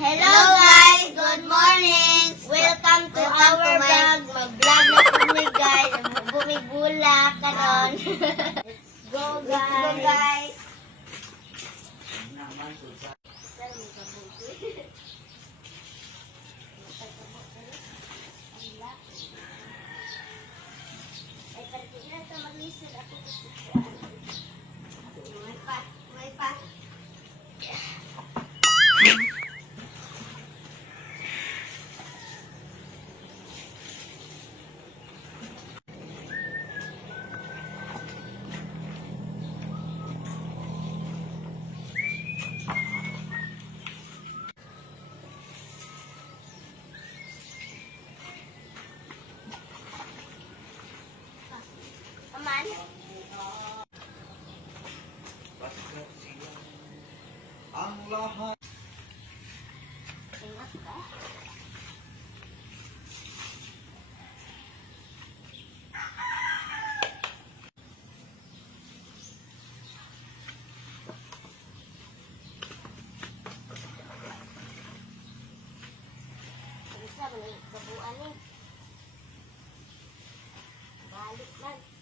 Hello guys! Good morning! Welcome to our vlog. Mag-vlog na kami guys. Bumibulak karon. Let's go guys! Ay, parang na ito mag-listen ako. May pa. Aman? Ang lahat. Ingat ka. Bisa, may kabuan eh. Balik lang.